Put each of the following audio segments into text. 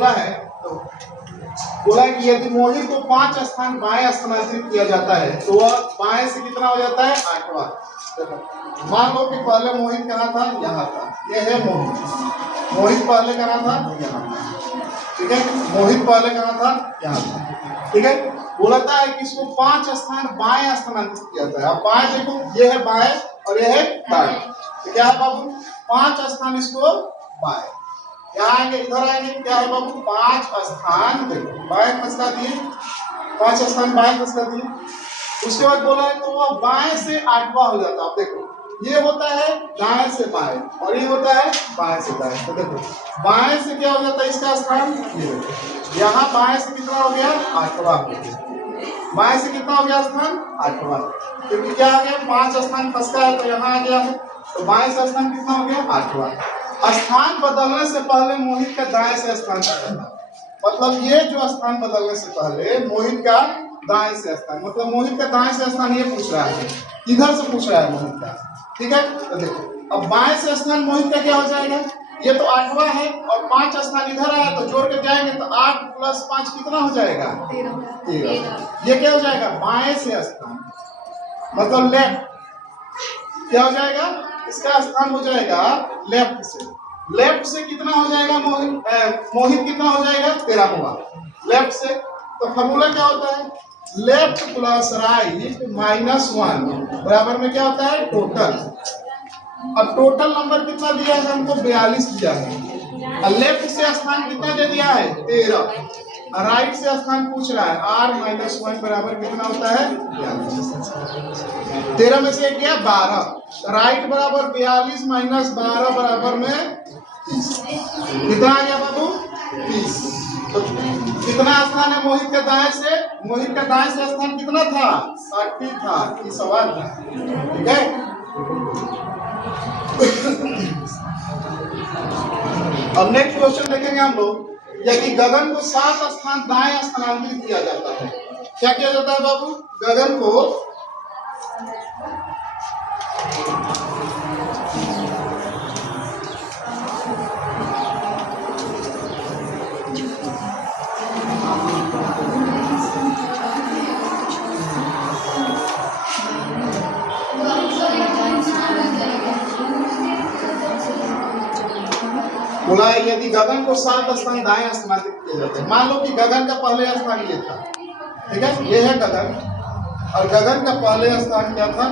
बोला है तो बोला कि यदि मोहित को 5 स्थान बाएं स्थानांतरित किया जाता है तो वह बाएं से कितना हो जाता है 8वां। देखो मान लो कि पहले मोहित कहाँ था, यहाँ था, ये है मोहित पहले कहाँ था, यहाँ था, ठीक है। मोहित पहले कहाँ था, यहाँ था, ठीक है। बोलता है कि इसको 5 स्थान बाएं स्थानांतरित किया जाता है। अब बाएं देखो, ये है बाएं और ये है दाएं, तो क्या है बाबू 5 स्थान इसको बाएं, यहाँ आएंगे, इधर आएंगे, क्या है बाबू 5 स्थान देखो बाएं खसका दिए, 5 स्थान बाएं खसका दिए। उसके बाद बोला है तो वह बाएं से 8वां हो जाता है। अब देखो ये होता है दाएं से बाएं और ये होता है बाएं से दाएं, तो देखो बाएं से क्या हो जाता है इसका स्थान, ये देखो यहाँ बाएं से कितना हो गया 8वां हो गया, बाएं से कितना हो गया स्थान 8वां, क्योंकि क्या आ गया 5 स्थान खसका है तो यहाँ आ गया है, तो बाएं से स्थान कितना हो गया 8वां। स्थान बदलने से पहले मोहित का दाएं से स्थान था, मतलब ये जो स्थान बदलने से पहले मोहित का दाएं से स्थान, मतलब मोहित का दाएं से स्थान ये पूछ रहा है, इधर से पूछ रहा है मोहित का, ठीक है। तो देखो अब बाएं से स्थान मोहित का क्या हो जाएगा, ये तो 8वां है और 5 स्थान इधर आया तो जोड़ के जाएंगे तो 8 + 5 कितना हो जाएगा 13। ये क्या हो जाएगा बाएं से स्थान, मतलब लेफ्ट, क्या हो जाएगा इसका स्थान हो जाएगा लेफ्ट से। लेफ्ट से कितना हो जाएगा मोहित कितना हो जाएगा 13वां लेफ्ट से। तो फॉर्मूला क्या होता है लेफ्ट प्लस राइट -1 बराबर में क्या होता है टोटल। अब टोटल नंबर कितना दिया है हमको 42 दिया है, और लेफ्ट से स्थान कितना दे दिया है 13, राइट से स्थान पूछ रहा है r - 1 बराबर कितना होता है 42। 13 में से एक गया 12, राइट बराबर 42 - 12 बराबर में 30, कितना आ गया बाबू 30। तो कितना स्थान है मोहित के दाएं से, मोहित का दाएं से स्थान कितना था 60 था, ये सवाल था, ठीक है। अब नेक्स्ट क्वेश्चन देखेंगे हम लोग, यदि गगन को 7 स्थान दाएं स्थानांतरित किया जाता है, क्या किया जाता है बाबू गगन को बोला है यदि गगन को 7 स्थान दाएं स्थानांतरित किए जाते हैं। मान लो कि गगन का पहले स्थान ये था, ठीक है, ये है गगन और गगन का पहले स्थान क्या था,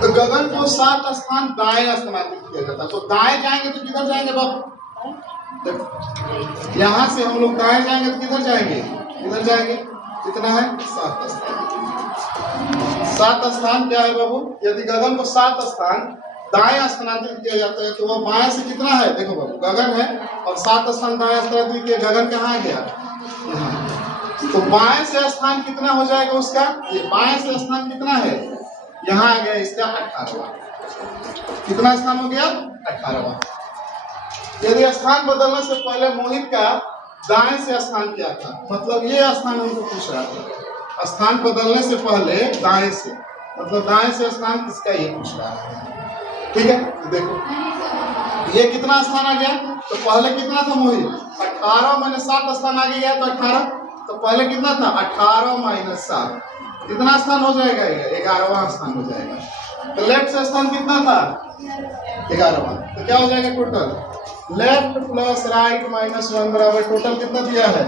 तो गगन को 7 स्थान दाएं स्थानांतरित किया जाता है। तो दाएं जाएंगे तो किधर जाएंगे बाबू, देखो यहाँ से हम लोग दाएं जाएंगे तो किधर जाएंगे, इधर जाएंगे, कितना है 7 स्थान। 7 स्थान क्या है बाबू, यदि गगन को 7 स्थान दाएं स्थानांतरित किया जाता है तो वह बाएं से कितना है, देखो बाबू गगन है और 7 स्थान दाएं स्थानांतरित किया, गगन कहाँ गया यहाँ, तो बाएं से स्थान कितना हो जाएगा उसका, ये बाएं से स्थान कितना है यहाँ आ गया इसका 18वां, कितना स्थान हो गया 18वां। यदि स्थान बदलने से पहले मोहित का दाएं से स्थान क्या था, मतलब ये स्थान हमको पूछ रहा था, स्थान बदलने से पहले दाएं से, मतलब दाएं से स्थान किसका ये पूछ रहा है, ठीक है। देखो ये कितना स्थान आ गया, तो पहले कितना था मोहित 18 - 7 स्थान आगे गया तो 18, तो पहले कितना था 18 - 7, कितना स्थान हो जाएगा ये 11वां स्थान हो जाएगा। तो लेफ्ट से स्थान कितना था 11वां, तो क्या हो जाएगा टोटल लेफ्ट प्लस राइट -1 बराबर टोटल कितना दिया है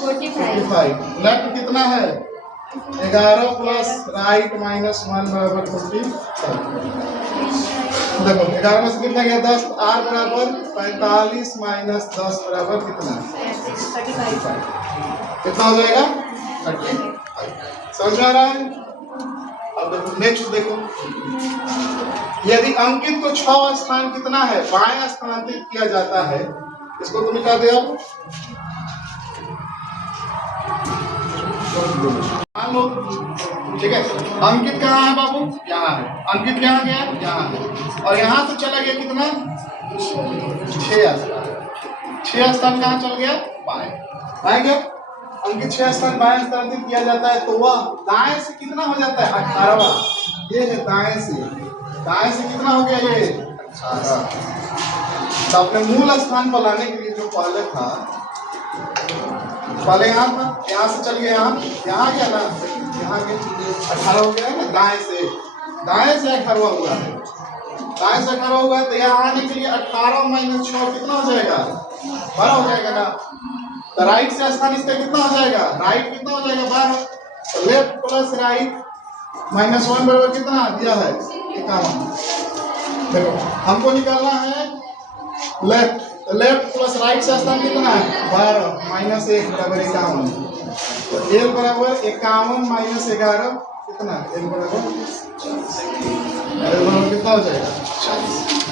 45। लेफ्ट कितना है 11 प्लस राइट -1 बराबर 45। देखो 11 में से कितना गया 10, r बराबर 45 - 10 बराबर कितना 35, कितना हो जाएगा 35। समझ में आ रहा है। अब देखो नेक्स्ट देखो, यदि अंकित को 6 स्थान कितना है बाएं स्थानांतरित किया जाता है, इसको तुम मिटा दे। अब मान लो ठीक है, अंकित कहाँ है बाबू यहाँ है, अंकित कहाँ गया यहाँ है, और यहाँ से चला गया कितना 6 स्थान कहाँ चल गया बाएं, बाएं गया। अंकित 6 स्थान बाएं स्थानांतरित किया जाता है तो वह दाएं से कितना हो जाता है 18वां, ये है दाएं से कितना हो गया ये 18। तो अपने मूल स्थान पर लाने के लिए जो पहले था, पहले यहाँ था, यहाँ से चल गया यहाँ गया ना, यहाँ के 18 हो गया है ना, दाएं से 18 हुआ है, दाएं से 18 हुआ है, तो यहाँ आने के लिए 18 माइनस 6 कितना हो जाएगा, 12 हो जाएगा ना। तो राइट से स्थान इसका कितना हो जाएगा, राइट कितना हो जाएगा 12, तो लेफ्ट प्लस राइट माइनस 1 बराबर कितना दिया है 51। देखो हमको निकालना है लेफ्ट, तो लेफ्ट प्लस राइट से स्थान कितना है 12 माइनस 1 बराबर 51, तो एल बराबर 51 माइनस 11 कितना, एल बराबर कितना हो जाएगा 40।